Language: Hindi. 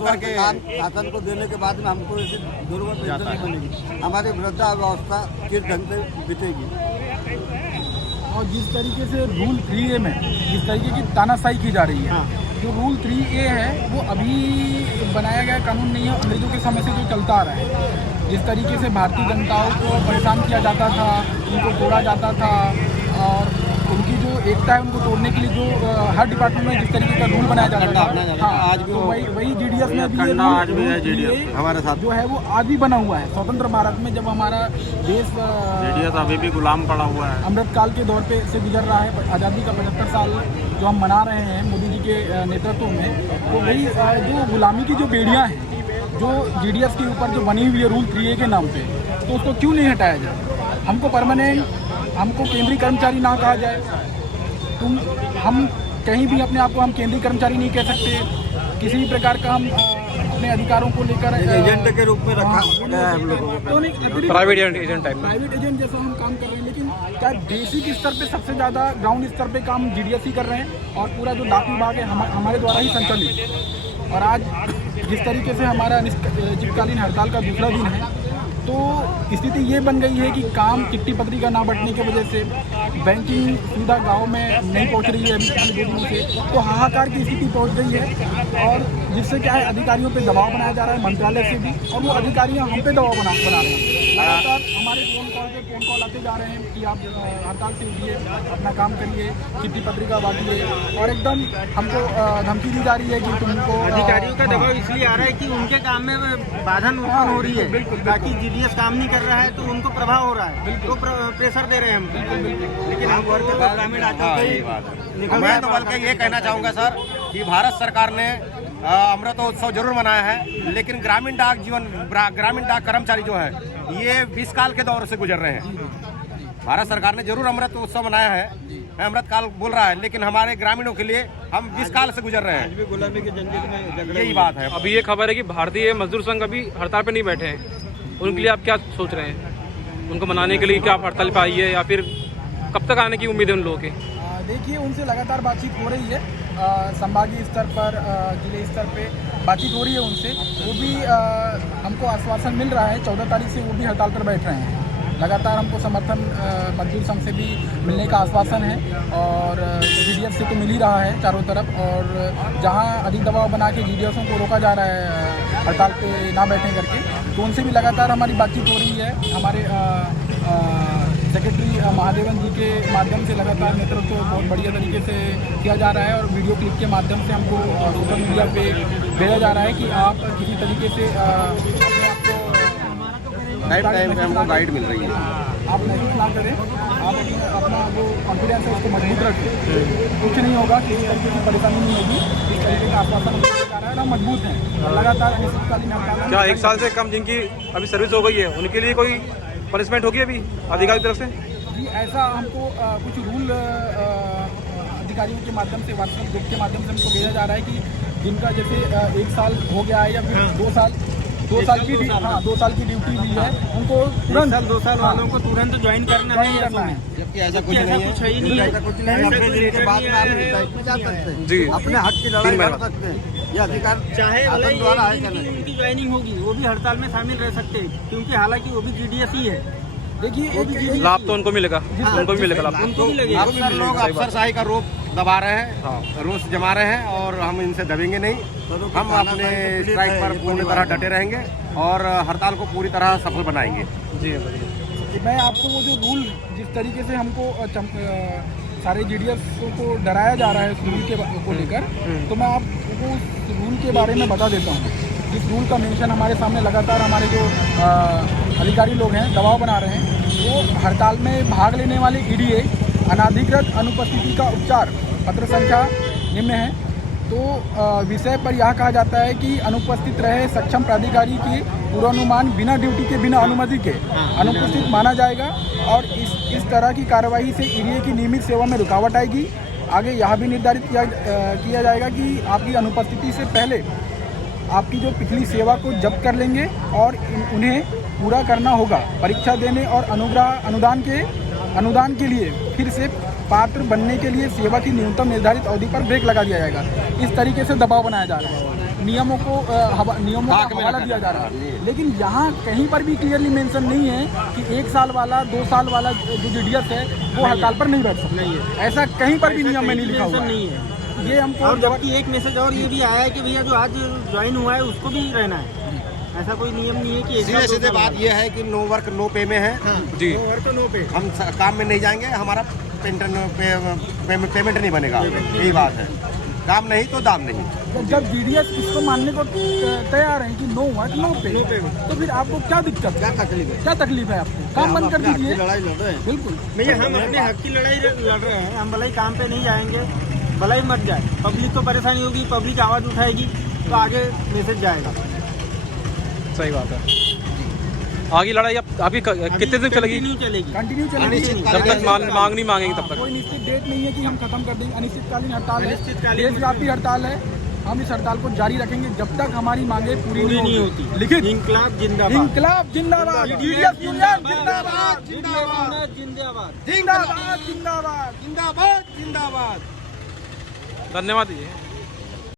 करके शासन को देने के बाद में हमको ऐसी जरूरत नहीं बनेगी, हमारी वृद्धावस्था किस ढंग से बीतेगी। और जिस तरीके से रूल 3A में जिस तरीके की तानाशाही की जा रही है, जो रूल 3A है वो अभी बनाया गया कानून नहीं है, अंग्रेजों के समय से जो चलता आ रहा है। जिस तरीके से भारतीय जनताओं को परेशान किया जाता था, उनको तोड़ा जाता था, और उनकी जो एकता है उनको तोड़ने के लिए जो हर डिपार्टमेंट में जिस तरीके का रूल बनाया जाता था, आज भी तो वही GDS में भी रूल हमारे साथ जो है वो आज भी बना हुआ है। स्वतंत्र भारत में जब हमारा देश GDS अभी भी गुलाम पड़ा हुआ है, अमृतकाल के दौर पे से गुजर रहा है, आज़ादी का 75 साल जो हम मना रहे हैं मोदी जी के नेतृत्व में, तो वही जो गुलामी की जो बेड़ियाँ हैं जो GDS के ऊपर जो बनी हुई है रूल 3A के नाम पे, तो उसको क्यों नहीं हटाया जाए। हमको परमानेंट, हमको केंद्रीय कर्मचारी ना कहा जाए, हम कहीं भी अपने आप को हम केंद्रीय कर्मचारी नहीं कह सकते, किसी भी प्रकार का हम अपने अधिकारों को लेकर एजेंट के रूप में रखा गया है हम लोगों को, प्राइवेट एजेंट टाइप में, प्राइवेट एजेंट जैसा हम काम कर रहे हैं। लेकिन क्या बेसिक स्तर पे सबसे ज़्यादा ग्राउंड स्तर पे काम GDS ही कर रहे हैं, और पूरा जो डाक विभाग है हमारे द्वारा ही संचालित। और आज जिस तरीके से हमारा अनिश्चितकालीन हड़ताल का दूसरा दिन है, तो स्थिति ये बन गई है कि काम चिट्ठी पत्री का ना बंटने की वजह से बैंकिंग सुविधा गांव में नहीं पहुंच रही है अभी पिछले 2 दिनों से, तो हाहाकार की स्थिति पहुंच गई है। और जिससे क्या है, अधिकारियों पे दबाव बनाया जा रहा है मंत्रालय से भी, और वो अधिकारी हम पे दबाव बना रहे हैं। लगातार हमारे फोन कॉल आते जा रहे हैं कि आप हड़ताल से उठिए, अपना काम करिए, चिट्ठी पत्रिका बांटिए, और एकदम हमको धमकी दी जा रही है कि तुमको अधिकारियों का दबाव इसलिए आ रहा है कि उनके काम में बाधा उत्पन्न हो रही है, ताकि GDS काम नहीं कर रहा है तो उनको प्रभाव हो रहा है, तो प्रेशर दे रहे हैं हम। लेकिन हम ग्रामीण मैं तो बल्कि ये कहना चाहूँगा सर कि भारत सरकार ने अमृतोत्सव जरूर मनाया है, लेकिन ग्रामीण डाक कर्मचारी जो है ये 20 काल के दौर से गुजर रहे हैं। भारत सरकार ने जरूर अमृतोत्सव मनाया है, अमृतकाल बोल रहा है, लेकिन हमारे ग्रामीणों के लिए हम 20 काल से गुजर रहे हैं, गुलामी के जंजीर में यही बात है। अभी ये खबर है कि भारतीय मजदूर संघ अभी हड़ताल पे नहीं बैठे हैं, उनके लिए आप क्या सोच रहे हैं? उनको मनाने के लिए क्या आप हड़ताल पे आई है, या फिर कब तक आने की उम्मीद है उन लोगों की? देखिए, उनसे लगातार बातचीत हो रही है, संभागीय स्तर पर, जिले स्तर पे बातचीत हो रही है उनसे। वो भी हमको आश्वासन मिल रहा है, 14 तारीख से वो भी हड़ताल पर बैठ रहे हैं। लगातार हमको समर्थन मजदूर संघ से भी मिलने का आश्वासन है, और GDS से तो मिल ही रहा है चारों तरफ। और जहां अधिक दबाव बना के GDSों को रोका जा रहा है हड़ताल पे ना बैठने करके, तो उनसे भी लगातार हमारी बातचीत हो रही है। हमारे सेक्रेटरी महादेवन जी के माध्यम से लगातार नेतृत्व बहुत बढ़िया तरीके से किया जा रहा है, और वीडियो क्लिप के माध्यम से हमको सोशल मीडिया पे भेजा जा रहा है कि आप किसी तरीके से अपने आप को टाइम पे हमको गाइड मिल रही है, आप महसूस ना करें, आप अपना जो कॉन्फिडेंस है उसको मजबूत रखें। कुछ नहीं होगा, किसी तरीके की परेशानी नहीं होगी, इस तरीके का आश्वासन दिया जा रहा है, हम मजबूत हैं। लगातार अनिश्चितकालीन हड़ताल, क्या 1 साल से कम जिनकी अभी सर्विस हो गई है उनके लिए कोई पनिशमेंट होगी अभी अधिकारी की तरफ से? जी, ऐसा हमको कुछ रूल अधिकारियों के माध्यम से, व्हाट्सएप ग्रुप के माध्यम से हमको भेजा जा रहा है कि जिनका जैसे 1 साल हो गया है, या फिर 2 साल की 2 साल की ड्यूटी दी है, उनको तुरंत 2 साल वालों को तुरंत ज्वाइन करना है। जबकि ऐसा कुछ नहीं है, ऐसा कुछ नहीं है। 90 दिन के बाद में आप स्ट्राइक में जा सकते हैं जी, अपने हक की लड़ाई लड़ सकते हैं, ये अधिकार चाहे द्वारा है क्या नहीं। उनकी ज्वाइनिंग होगी, वो भी हड़ताल में शामिल रह सकते हैं, क्योंकि हालांकि वो भी GDS ही है। देखिए, लाभ तो उनको मिलेगा, उनको भी मिलेगा लाभ। उनको भी लगेगा। अक्सर लोग अफसरशाही का रूप दबा रहे हैं, रोष जमा रहे हैं, और हम इनसे दबेंगे नहीं। हम अपने स्ट्राइक पर पूरी तरह डटे रहेंगे और हड़ताल को पूरी तरह सफल बनाएंगे। जी, मैं आपको वो जो रूल जिस तरीके से हमको सारे GDS को डराया जा रहा है उस रूल को लेकर, तो मैं आपको उस रूल के बारे में बता देता हूँ। जिस रूल का मेंशन हमारे सामने लगातार हमारे जो अधिकारी लोग हैं दबाव बना रहे हैं, वो हड़ताल में भाग लेने वाले EDA अनाधिकृत अनुपस्थिति का उपचार पत्र संख्या निम्न है। तो विषय पर यह कहा जाता है कि अनुपस्थित रहे सक्षम प्राधिकारी की पूर्वानुमान बिना ड्यूटी के, बिना अनुमति के अनुपस्थित माना जाएगा, और इस तरह की कार्रवाई से EDA की नियमित सेवा में रुकावट आएगी। आगे यह भी निर्धारित किया जाएगा कि आपकी अनुपस्थिति से पहले आपकी जो पिछली सेवा को जब्त कर लेंगे, और उन्हें पूरा करना होगा। परीक्षा देने और अनुदान के लिए फिर से पात्र बनने के लिए सेवा की न्यूनतम निर्धारित अवधि पर ब्रेक लगा दिया जाएगा। इस तरीके से दबाव बनाया जा रहा है। नियमों का हवाला दिया जा रहा है, लेकिन यहाँ कहीं पर भी क्लियरली मेंशन नहीं है कि 1 साल वाला 2 साल वाला जो जीडीएस है वो हड़ताल पर नहीं बैठ सकता। ऐसा कहीं पर भी नियम में नहीं लिखा हुआ नहीं है। ये हमको और जबकि एक मैसेज और ये भी आया है कि भैया जो आज ज्वाइन हुआ है उसको भी रहना है। ऐसा कोई नियम नहीं है कि सीधे सीधे बात यह है कि नो वर्क नो पे में है जी। नो वर्क नो पे। हम काम में नहीं जाएंगे, हमारा पेमेंट नहीं बनेगा, यही बात है। काम नहीं तो दाम नहीं। जब जीडीएस इसको मानने को तैयार है कि नो वर्क नो पे, तो फिर आपको क्या दिक्कत है, क्या तकलीफ है? आपको काम बंद कर दीजिए। लड़ाई लड़ रहे हैं बिल्कुल भैया, हम अपने हक की लड़ाई लड़ रहे हैं। हम भलाई काम पे नहीं जाएंगे, भलाई मत जाए, पब्लिक को परेशानी होगी, पब्लिक आवाज़ उठाएगी तो आगे मैसेज जाएगा। सही बात है। आगे लड़ाई अब अभी कितने दिन चलेगी? कंटिन्यू चलेगी जब तक मांग नहीं मांगेंगे तब तक। कोई निश्चित डेट नहीं है कि हम खत्म कर देंगे। अनिश्चितकालीन हड़ताल है, अनिश्चितकालीन देशव्यापी हड़ताल है। हम इस हड़ताल को जारी रखेंगे जब तक हमारी मांगे पूरी नहीं होती। लिखित इंकलाब जिंदाबाद, इंकलाब जिंदाबाद, जीडीएस यूनियन जिंदाबाद, जिंदाबाद, जिंदाबाद, जिंदाबाद, जिंदाबाद, जिंदाबाद जिंदाबाद। धन्यवाद।